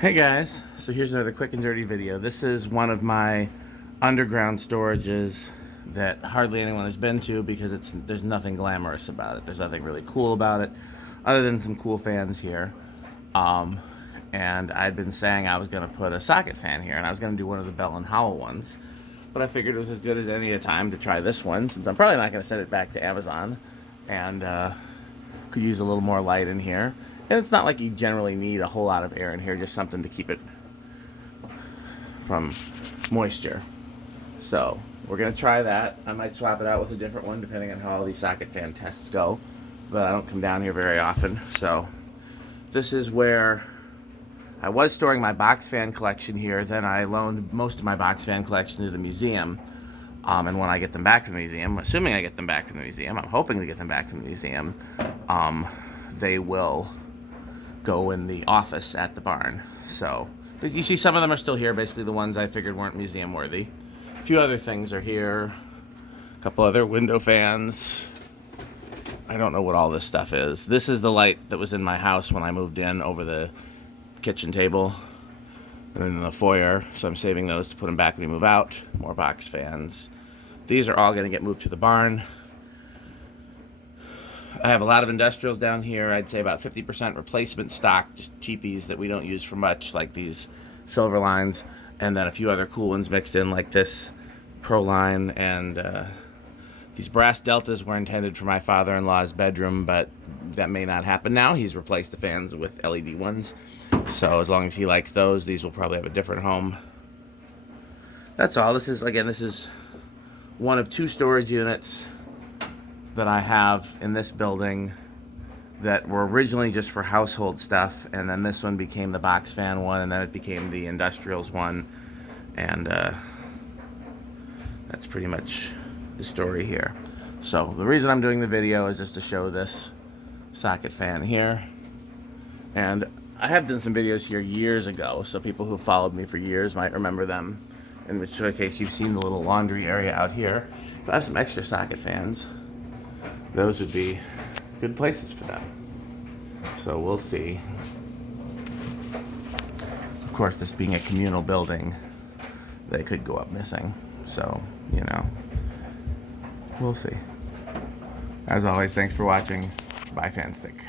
Hey guys, so here's another quick and dirty video. This is one of my underground storages that hardly anyone has been to because there's nothing glamorous about it. There's nothing really cool about it other than some cool fans here. And I'd been saying I was going to put a socket fan here, and I was going to do one of the Bell & Howell ones. But I figured it was as good as any time to try this one, since I'm probably not going to send it back to Amazon, and could use a little more light in here. And it's not like you generally need a whole lot of air in here, just something to keep it from moisture. So we're going to try that. I might swap it out with a different one depending on how all these socket fan tests go, but I don't come down here very often. So this is where I was storing my box fan collection here. Then I loaned most of my box fan collection to the museum. And when I get them back to the museum, assuming I get them back to the museum, I'm hoping to get them back to the museum, they will go in the office at the barn. So you see some of them are still here, basically the ones I figured weren't museum worthy. A few other things are here, a couple other window fans. I don't know what all this stuff is. This is the light that was in my house when I moved in over the kitchen table and in the foyer, so I'm saving those to put them back when we move out. More box fans. These are all going to get moved to the barn. I have a lot of industrials down here. I'd say about 50% replacement stock, just cheapies that we don't use for much, like these silver lines, and then a few other cool ones mixed in, like this Pro line, and these brass deltas were intended for my father-in-law's bedroom, but that may not happen now. He's replaced the fans with LED ones, so as long as he likes those, these will probably have a different home. That's all. This is one of two storage units that I have in this building that were originally just for household stuff, and then this one became the box fan one, and then it became the industrials one, and that's pretty much the story here. So the reason I'm doing the video is just to show this socket fan here, and I have done some videos here years ago, so people who followed me for years might remember them, in which case you've seen the little laundry area out here. If I have some extra socket fans, those would be good places for them. So we'll see. Of course, this being a communal building, they could go up missing. So, you know, we'll see. As always, thanks for watching. Bye, Fanstick.